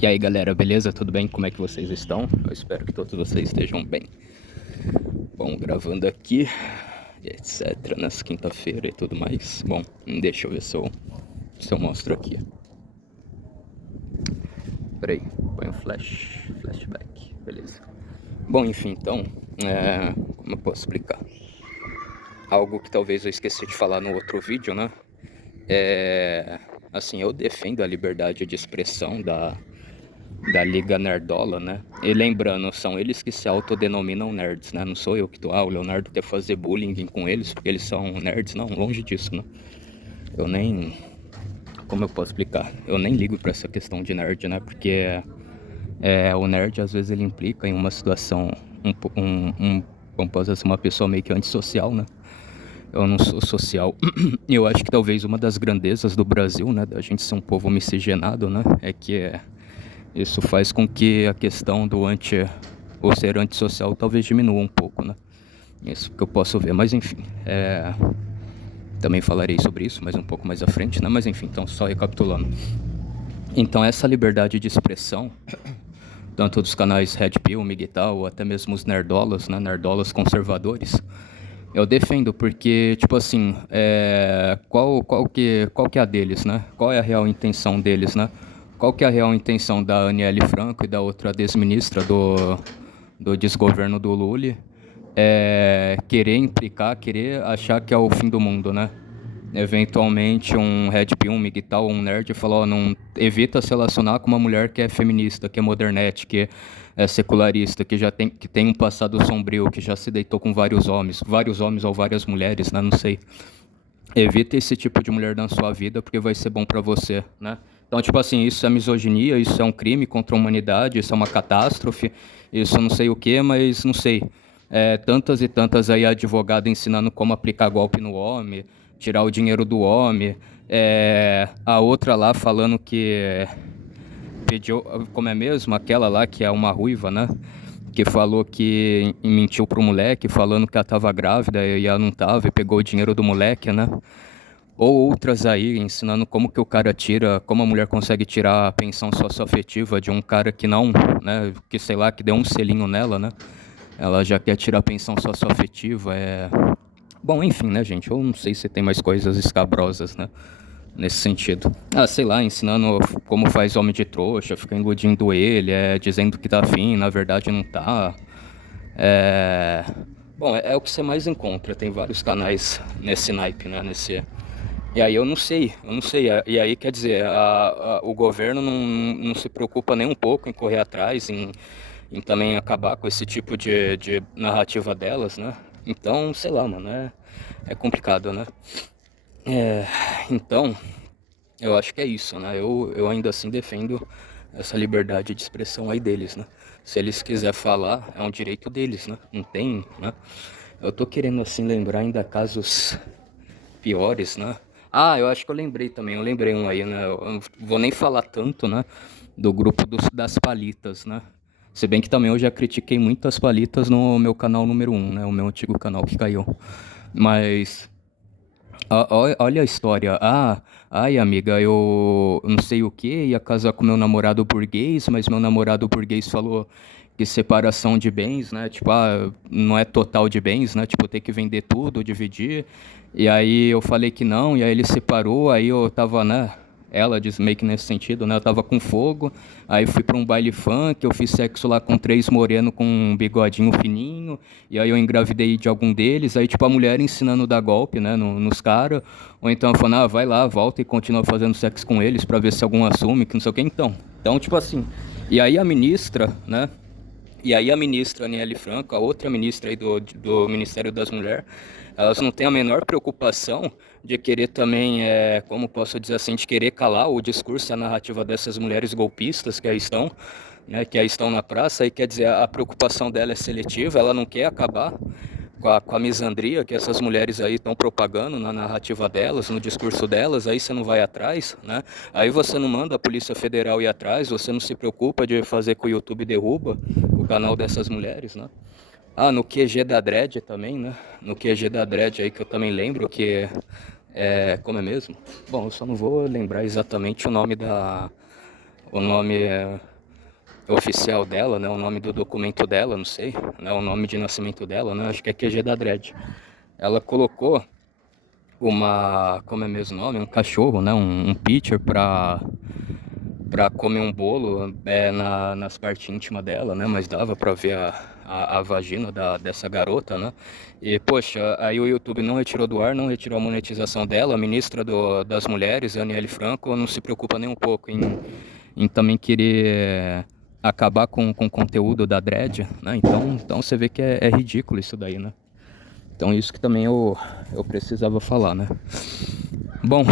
E aí galera, beleza? Tudo bem? Como é que vocês estão? Eu espero que todos vocês estejam bem. Bom, gravando aqui, etc, nessa quinta-feira e tudo mais. Bom, deixa eu ver se eu mostro aqui. Peraí, põe um flashback, beleza. Bom, enfim, então, como eu posso explicar? Algo que talvez eu esqueci de falar no outro vídeo, né? Assim, eu defendo a liberdade de expressão da Liga Nerdola, né? E lembrando, são eles que se autodenominam nerds, né? Não sou eu que tô, o Leonardo quer fazer bullying com eles porque eles são nerds, não, longe disso, né? Eu nem, como eu posso explicar? Eu nem ligo pra essa questão de nerd, né? Porque o nerd às vezes ele implica em uma situação, como posso dizer, uma pessoa meio que antissocial, né? Eu não sou social. Eu acho que talvez uma das grandezas do Brasil, né, da gente ser um povo miscigenado, né, é que isso faz com que a questão do ou ser antissocial talvez diminua um pouco, né? Isso que eu posso ver, mas enfim, também falarei sobre isso, mas um pouco mais à frente, né? Mas enfim, então só recapitulando. Então essa liberdade de expressão, tanto dos canais Red Pill, Miguel, ou até mesmo os nerdolas, né? Nerdolas conservadores, eu defendo porque, tipo assim, qual que é a deles, né? Qual é a real intenção deles, né? Qual que é a real intenção da Aniele Franco e da outra desministra do desgoverno do Lula? Querer implicar, querer achar que é o fim do mundo, né? Eventualmente um Red Pill, um Miguel, um nerd falou, não evita se relacionar com uma mulher que é feminista, que é modernete, que é secularista, que tem um passado sombrio, que já se deitou com vários homens ou várias mulheres, né? Não sei. Evita esse tipo de mulher na sua vida porque vai ser bom pra você, né? Então, tipo assim, isso é misoginia, isso é um crime contra a humanidade, isso é uma catástrofe, isso não sei o que, mas não sei. Tantas e tantas aí advogadas ensinando como aplicar golpe no homem, tirar o dinheiro do homem. A outra lá falando que pediu, como é mesmo? Aquela lá que é uma ruiva, né? Que falou que mentiu pro moleque, falando que ela tava grávida e ela não tava, e pegou o dinheiro do moleque, né? Ou outras aí ensinando como que o cara tira, como a mulher consegue tirar a pensão socioafetiva de um cara que não, né, que sei lá, que deu um selinho nela, né? Ela já quer tirar a pensão socioafetiva, Bom, enfim, né, gente? Eu não sei se tem mais coisas escabrosas, né? Nesse sentido. Ah, sei lá, ensinando como faz homem de trouxa, fica iludindo ele, dizendo que tá afim, na verdade não tá. É... Bom, é o que você mais encontra, tem vários canais nesse naipe, né? E aí eu não sei. E aí, quer dizer, o governo não se preocupa nem um pouco em correr atrás, em também acabar com esse tipo de narrativa delas, né? Então, sei lá, mano, é complicado, né? Então, eu acho que é isso, né? Eu ainda assim defendo essa liberdade de expressão aí deles, né? Se eles quiserem falar, é um direito deles, né? Não tem, né? Eu tô querendo assim lembrar ainda casos piores, né? Ah, eu acho que eu lembrei também, eu lembrei um aí, né? Eu não vou nem falar tanto, né? Do grupo das palitas, né? Se bem que também eu já critiquei muito as palitas no meu canal número 1, né? O meu antigo canal que caiu. Mas olha a história. Ai, amiga, eu não sei o que, ia casar com meu namorado burguês, mas meu namorado burguês falou que separação de bens, né? Tipo, não é total de bens, né? Tipo, ter que vender tudo, dividir. E aí eu falei que não, e aí ele separou, aí eu tava, né? Ela diz meio que nesse sentido, né? Eu tava com fogo, aí fui pra um baile funk, eu fiz sexo lá com 3 morenos com um bigodinho fininho, e aí eu engravidei de algum deles, aí tipo a mulher ensinando a dar golpe, né, nos caras, ou então falando, vai lá, volta e continua fazendo sexo com eles pra ver se algum assume, que não sei o que, então tipo assim, e aí a ministra, né, e aí a ministra Aniele Franco, a outra ministra aí do Ministério das Mulheres, elas não têm a menor preocupação de querer também, como posso dizer assim, de querer calar o discurso e a narrativa dessas mulheres golpistas que aí estão, né, que aí estão na praça, e quer dizer, a preocupação dela é seletiva, ela não quer acabar com a misandria que essas mulheres aí estão propagando na narrativa delas, no discurso delas, aí você não vai atrás, né? Aí você não manda a Polícia Federal ir atrás, você não se preocupa de fazer que o YouTube derruba o canal dessas mulheres, né? Ah, no QG da Dredd também, né? No QG da Dredd aí que eu também lembro que como é mesmo? Bom, eu só não vou lembrar exatamente o nome o nome oficial dela, né? O nome do documento dela, não sei, né? O nome de nascimento dela, né? Acho que é QG da Dredd. Ela colocou como é mesmo o nome? Um cachorro, né? Um pitcher pra comer um bolo nas partes íntimas dela, né? Mas dava pra ver a vagina dessa garota, né? E, poxa, aí o YouTube não retirou do ar, não retirou a monetização dela. A ministra das Mulheres, Aniele Franco, não se preocupa nem um pouco em também querer acabar com o conteúdo da Dredd, né? Então você vê que é ridículo isso daí, né? Então isso que também eu precisava falar, né? Bom,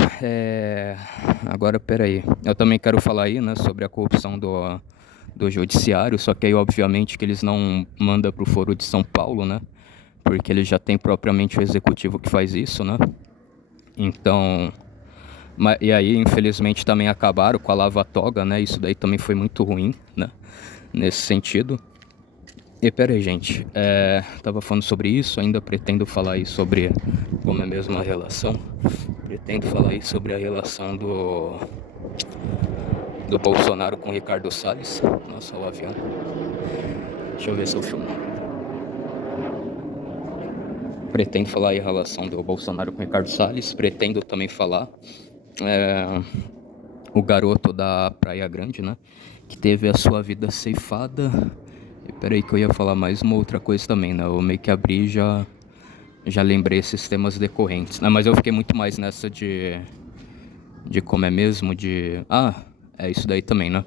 agora peraí. Eu também quero falar aí, né, sobre a corrupção do judiciário, só que aí obviamente que eles não mandam pro Foro de São Paulo, né? Porque eles já têm propriamente o executivo que faz isso, né? Então, e aí infelizmente também acabaram com a lava-toga, né? Isso daí também foi muito ruim, né? Nesse sentido. E pera aí, gente, tava falando sobre isso, ainda pretendo falar aí sobre como é mesmo a relação. Pretendo falar aí sobre a relação do Bolsonaro com o Ricardo Salles. Nossa, o avião. Deixa eu ver se eu filmo. Pretendo falar aí a relação do Bolsonaro com o Ricardo Salles. Pretendo também falar o garoto da Praia Grande, né? Que teve a sua vida ceifada. E peraí que eu ia falar mais uma outra coisa também, né? Eu meio que abri e já lembrei esses temas decorrentes, né? Mas eu fiquei muito mais nessa de como é mesmo, é isso daí também, né?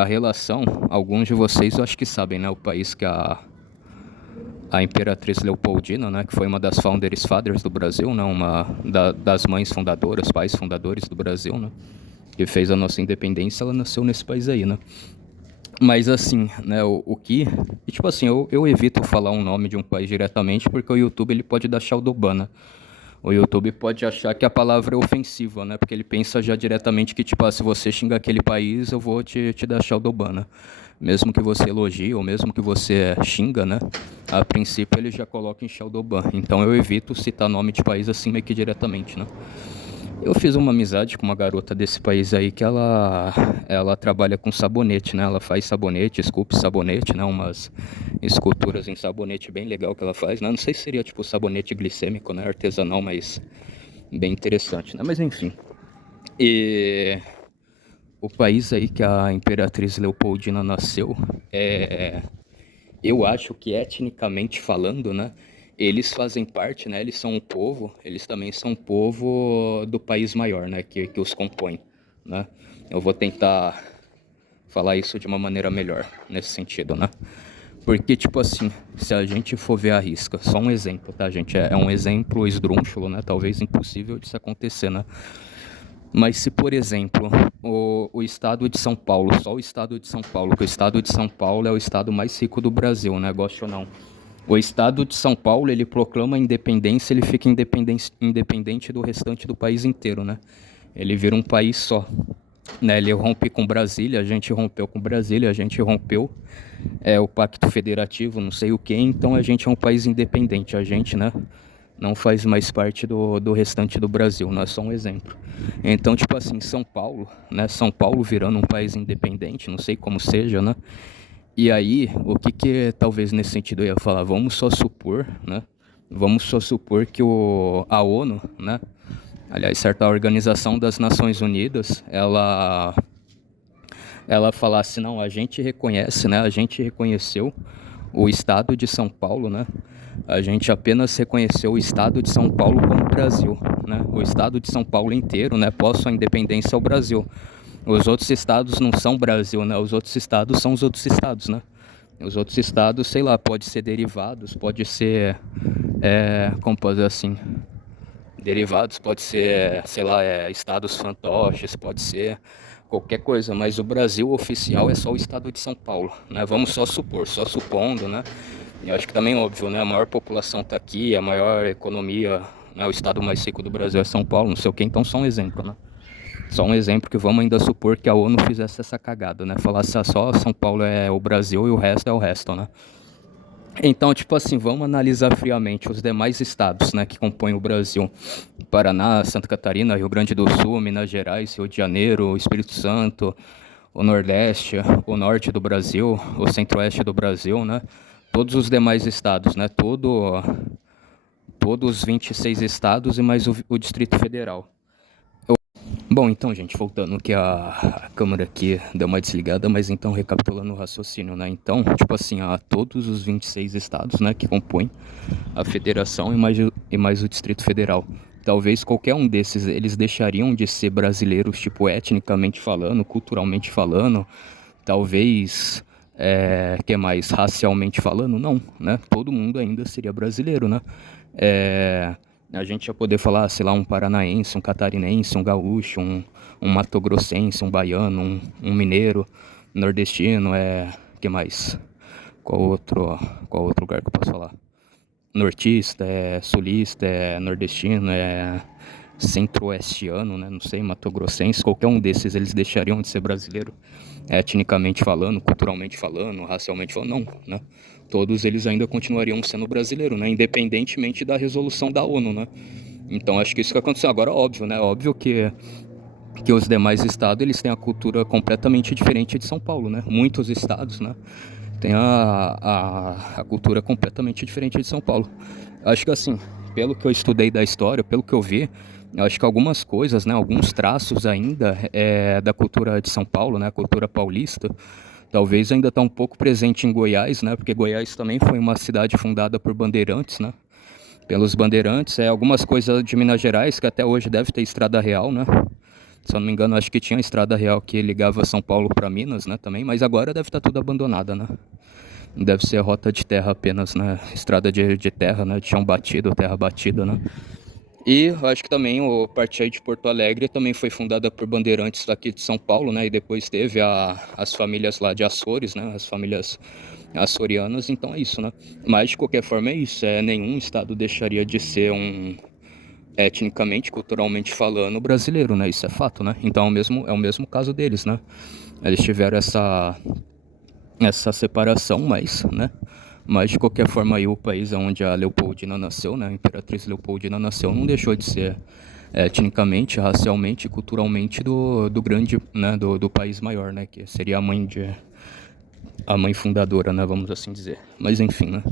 A relação, alguns de vocês eu acho que sabem, né? O país que a Imperatriz Leopoldina, né? Que foi uma das Founders Fathers do Brasil, né? Das mães fundadoras, pais fundadores do Brasil, né? Que fez a nossa independência, ela nasceu nesse país aí, né? Mas assim, né, e tipo assim, eu evito falar um nome de um país diretamente porque o YouTube ele pode dar Shadowban, né? O YouTube pode achar que a palavra é ofensiva, né? Porque ele pensa já diretamente que, tipo, se você xinga aquele país, eu vou te dar Shadowban, né? Mesmo que você elogie ou mesmo que você xinga, né? A princípio ele já coloca em Shadowban. Então eu evito citar nome de país assim meio que diretamente, né? Eu fiz uma amizade com uma garota desse país aí que ela trabalha com sabonete, né? Ela faz sabonete, esculpe sabonete, né? Umas esculturas em sabonete bem legal que ela faz, né? Não sei se seria tipo sabonete glicêmico, né? Artesanal, mas bem interessante, né? Mas enfim. E o país aí que a Imperatriz Leopoldina nasceu, eu acho que etnicamente falando, né? Eles fazem parte, né? Eles são um povo, eles também são um povo do país maior, né? Que os compõe, né? Eu vou tentar falar isso de uma maneira melhor, nesse sentido, né? Porque, tipo assim, se a gente for ver a risca, só um exemplo, tá, gente? É um exemplo esdrúxulo, né? Talvez impossível de se acontecer, né? Mas se, por exemplo, o estado de São Paulo, só o estado de São Paulo, que o estado de São Paulo é o estado mais rico do Brasil, né? Goste ou não. O estado de São Paulo, ele proclama a independência, ele fica independente do restante do país inteiro, né? Ele vira um país só, né? Ele rompe com Brasília, a gente rompeu com Brasília, a gente rompeu o Pacto Federativo, não sei o que, então a gente é um país independente, a gente, né? Não faz mais parte do restante do Brasil, não é só um exemplo. Então, tipo assim, São Paulo, né? São Paulo virando um país independente, não sei como seja, né? E aí, o que talvez nesse sentido eu ia falar? Vamos só supor, né? Vamos só supor que a ONU, né? Aliás, certa Organização das Nações Unidas, ela falasse, não, a gente reconhece, né? A gente reconheceu o estado de São Paulo, né? A gente apenas reconheceu o estado de São Paulo como Brasil, né? O estado de São Paulo inteiro, né? Pós sua independência ao Brasil. Os outros estados não são Brasil, né? Os outros estados são os outros estados, né? Os outros estados, sei lá, pode ser derivados, pode ser, como pode dizer assim, derivados, pode ser, sei lá, estados fantoches, pode ser qualquer coisa, mas o Brasil oficial é só o estado de São Paulo, né? Vamos só supor, só supondo, né? Eu acho que também é óbvio, né? A maior população tá aqui, a maior economia, né? O estado mais rico do Brasil é São Paulo, não sei o que, então só um exemplo, né? Só um exemplo que vamos ainda supor que a ONU fizesse essa cagada, né? Falasse só São Paulo é o Brasil e o resto é o resto, né? Então, tipo assim, vamos analisar friamente os demais estados, né, que compõem o Brasil. Paraná, Santa Catarina, Rio Grande do Sul, Minas Gerais, Rio de Janeiro, Espírito Santo, o Nordeste, o Norte do Brasil, o Centro-Oeste do Brasil, né? Todos os demais estados, né? Todos os 26 estados e mais o Distrito Federal. Bom, então, gente, voltando que a câmera aqui deu uma desligada, mas então recapitulando o raciocínio, né? Então, tipo assim, há todos os 26 estados, né, que compõem a federação e mais o Distrito Federal. Talvez qualquer um desses, eles deixariam de ser brasileiros, tipo, etnicamente falando, culturalmente falando, talvez, que mais, racialmente falando, não, né? Todo mundo ainda seria brasileiro, né? A gente ia poder falar, sei lá, um paranaense, um catarinense, um gaúcho, um matogrossense, um baiano, um mineiro, nordestino, que mais? Qual outro lugar que eu posso falar? Nortista, sulista, nordestino, centro-oestiano, né? Não sei, matogrossense, qualquer um desses eles deixariam de ser brasileiro, etnicamente falando, culturalmente falando, racialmente falando, não, né? Todos eles ainda continuariam sendo brasileiros, né? Independentemente da resolução da ONU, né? Então acho que isso que aconteceu agora, óbvio, né? Óbvio que os demais estados eles têm a cultura completamente diferente de São Paulo, né? Muitos estados, né? Tem a cultura completamente diferente de São Paulo. Acho que assim, pelo que eu estudei da história, pelo que eu vi, eu acho que algumas coisas, né, alguns traços ainda da cultura de São Paulo, né, a cultura paulista, talvez ainda está um pouco presente em Goiás, né, porque Goiás também foi uma cidade fundada por bandeirantes, né, pelos bandeirantes, algumas coisas de Minas Gerais, que até hoje deve ter estrada real, né, se eu não me engano, acho que tinha estrada real que ligava São Paulo para Minas, né, também, mas agora deve estar tudo abandonada, né. Deve ser rota de terra apenas, né? Estrada de terra, né? De chão batido, terra batida, né? E eu acho que também o parte aí de Porto Alegre também foi fundada por bandeirantes daqui de São Paulo, né? E depois teve as famílias lá de Açores, né? As famílias açorianas, então é isso, né? Mas de qualquer forma é isso, nenhum estado deixaria de ser etnicamente, culturalmente falando, brasileiro, né? Isso é fato, né? Então é o mesmo caso deles, né? Eles tiveram essa separação, né? Mas de qualquer forma aí o país onde a Leopoldina nasceu, né? A Imperatriz Leopoldina nasceu, não deixou de ser etnicamente, racialmente e culturalmente do grande, né? Do país maior, né? Que seria a mãe fundadora, né? Vamos assim dizer. Mas enfim, né?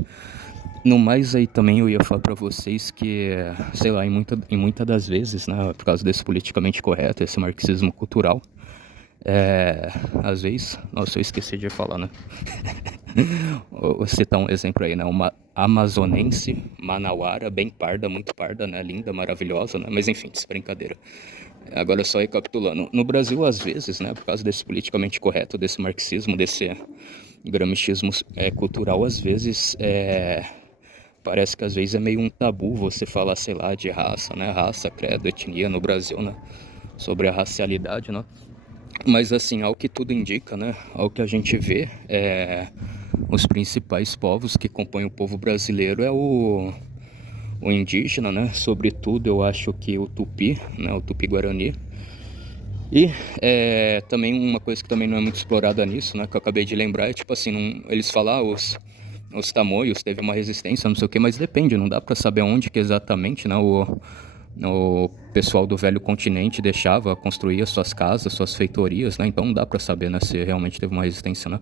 No mais aí também eu ia falar pra vocês que, sei lá, em muitas das vezes, né? Por causa desse politicamente correto, esse marxismo cultural, às vezes, nossa, eu esqueci de falar, né? Vou citar um exemplo aí, né? Uma amazonense, manauara, bem parda, muito parda, né? Linda, maravilhosa, né? Mas enfim, isso é brincadeira. Agora só recapitulando. No Brasil, às vezes, né? Por causa desse politicamente correto, desse marxismo, desse gramscismo cultural, às vezes, parece que às vezes é meio um tabu você falar, sei lá, de raça, né? Raça, credo, etnia no Brasil, né? Sobre a racialidade, né? Mas assim, ao que tudo indica, né? Ao que a gente vê, os principais povos que compõem o povo brasileiro é o indígena, né? Sobretudo, eu acho que o tupi, né? O tupi-guarani. E também uma coisa que também não é muito explorada nisso, né? Que eu acabei de lembrar, é tipo assim, eles falam, os tamoios teve uma resistência, não sei o que, mas depende, não dá pra saber onde que exatamente, né? O pessoal do velho continente deixava construir as suas casas, suas feitorias, né? Então não dá pra saber, né, se realmente teve uma resistência, né?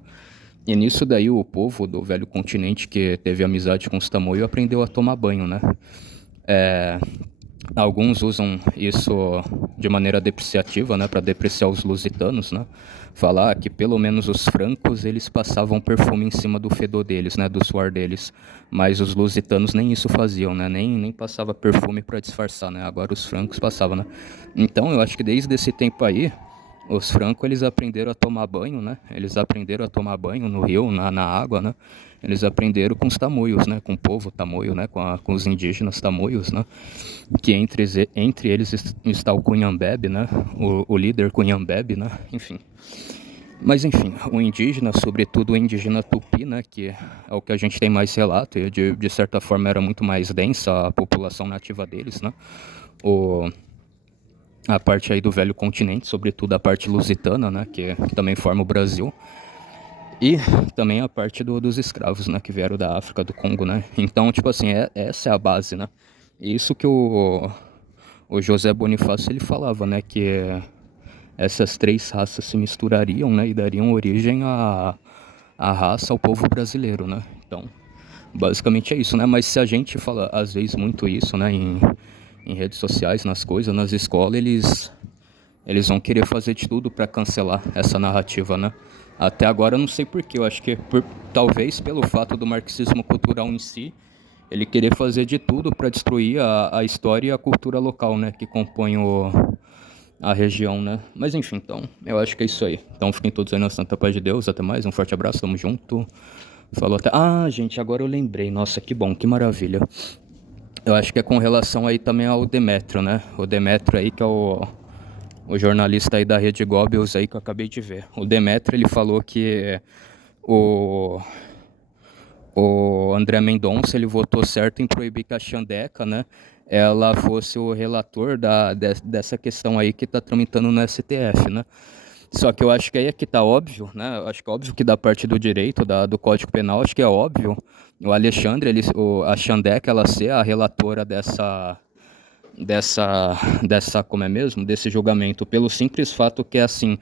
E nisso daí o povo do velho continente que teve amizade com os tamoios aprendeu a tomar banho, né? Alguns usam isso de maneira depreciativa, né, para depreciar os lusitanos, né? Falar que pelo menos os francos eles passavam perfume em cima do fedor deles, né, do suor deles, mas os lusitanos nem isso faziam, né? Nem passava perfume para disfarçar, né? Agora os francos passavam, né? Então eu acho que desde esse tempo aí os francos, eles aprenderam a tomar banho, né? Eles aprenderam a tomar banho no rio, na água, né? Eles aprenderam com os tamoios, né? Com o povo tamoio, né? Com os indígenas tamoios, né? Que entre eles está o Cunhambebe, né? O líder Cunhambebe, né? Enfim. Mas enfim, o indígena, sobretudo o indígena tupi, né? Que é o que a gente tem mais relato e de certa forma era muito mais densa a população nativa deles, né? A parte aí do velho continente, sobretudo a parte lusitana, né, que também forma o Brasil, e também a parte dos escravos, né, que vieram da África, do Congo, né. Então, tipo assim, essa é a base, né. Isso que o José Bonifácio ele falava, né, que essas três raças se misturariam, né, e dariam origem à raça, ao povo brasileiro, né? Então, basicamente é isso, né? Mas se a gente fala, às vezes, muito isso, né, em redes sociais, nas coisas, nas escolas, eles vão querer fazer de tudo para cancelar essa narrativa, né? Até agora eu não sei porquê, eu acho que talvez pelo fato do marxismo cultural em si, ele querer fazer de tudo para destruir a história e a cultura local, né, que compõem a região, né? Mas enfim, então, eu acho que é isso aí. Então fiquem todos aí na santa paz de Deus, até mais, um forte abraço, tamo junto. Falou até... Ah, gente, agora eu lembrei, nossa, que bom, que maravilha. Eu acho que é com relação aí também ao Demétrio, né? O Demétrio aí que é o jornalista aí da Rede Goebbels aí que eu acabei de ver. O Demétrio, ele falou que o o André Mendonça, ele votou certo em proibir que a Xandeca, né, ela fosse o relator dessa questão aí que está tramitando no STF, né. Só que eu acho que aí é que tá óbvio, né, eu acho que é óbvio que da parte do direito, do Código Penal, acho que é óbvio o Alexandre, a Xandeca, ela ser a relatora dessa, como é mesmo, desse julgamento, pelo simples fato que é assim,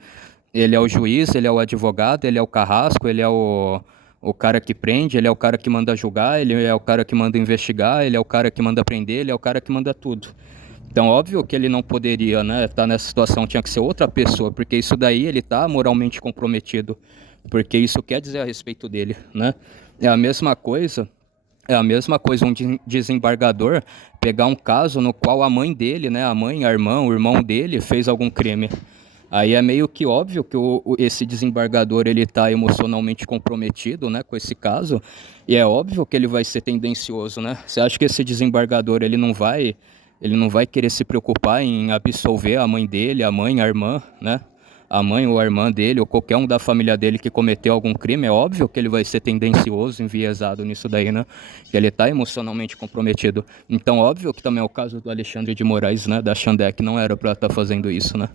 ele é o juiz, ele é o advogado, ele é o carrasco, ele é o cara que prende, ele é o cara que manda julgar, ele é o cara que manda investigar, ele é o cara que manda prender, ele é o cara que manda tudo. Então, óbvio que ele não poderia, né, estar nessa situação, tinha que ser outra pessoa, porque isso daí ele está moralmente comprometido, porque isso quer dizer a respeito dele, né? É a mesma coisa, é a mesma coisa um desembargador pegar um caso no qual a mãe dele, né, a mãe, a irmã, o irmão dele fez algum crime. Aí é meio que óbvio que esse desembargador ele está emocionalmente comprometido, né, com esse caso, e é óbvio que ele vai ser tendencioso, né? Você acha que esse desembargador ele não vai querer se preocupar em absolver a mãe dele, a mãe, a irmã, né? A mãe ou a irmã dele ou qualquer um da família dele que cometeu algum crime, é óbvio que ele vai ser tendencioso, enviesado nisso daí, né? Que ele está emocionalmente comprometido. Então, óbvio que também é o caso do Alexandre de Moraes, né, da Xandec, não era para estar fazendo isso, né?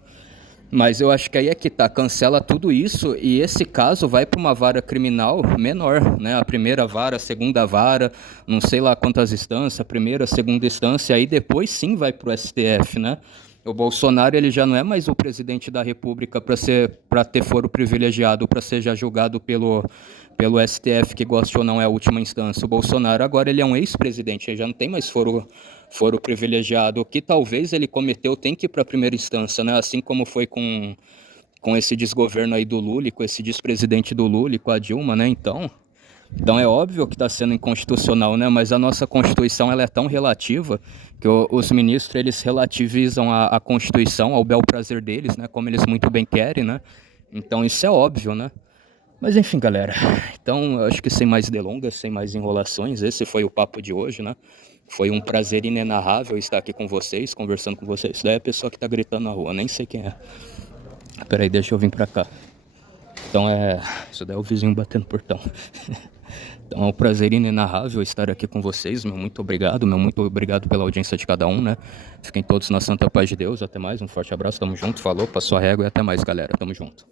Mas eu acho que aí é que tá, cancela tudo isso e esse caso vai para uma vara criminal menor, né? A primeira vara, a segunda vara, não sei lá quantas instâncias, a primeira, a segunda instância, aí depois sim vai para o STF, né? O Bolsonaro ele já não é mais o presidente da República para ter foro privilegiado, para ser já julgado pelo STF, que goste ou não é a última instância. O Bolsonaro agora ele é um ex-presidente, ele já não tem mais foro privilegiado. O que talvez ele cometeu tem que ir para a primeira instância, né? Assim como foi com esse desgoverno aí do Lula, com esse despresidente do Lula e com a Dilma, né? Então é óbvio que está sendo inconstitucional, né? Mas a nossa Constituição ela é tão relativa que os ministros eles relativizam a Constituição ao bel prazer deles, né? Como eles muito bem querem, né? Então isso é óbvio, né? Mas enfim, galera. Então eu acho que sem mais delongas, sem mais enrolações, esse foi o papo de hoje, né? Foi um prazer inenarrável estar aqui com vocês, conversando com vocês. Isso daí é a pessoa que tá gritando na rua, nem sei quem é. Peraí, deixa eu vir pra cá. Então isso daí é o vizinho batendo portão. Então é um prazer inenarrável estar aqui com vocês. Meu muito obrigado pela audiência de cada um, né? Fiquem todos na santa paz de Deus. Até mais, um forte abraço, tamo junto. Falou, passou a régua e até mais, galera. Tamo junto.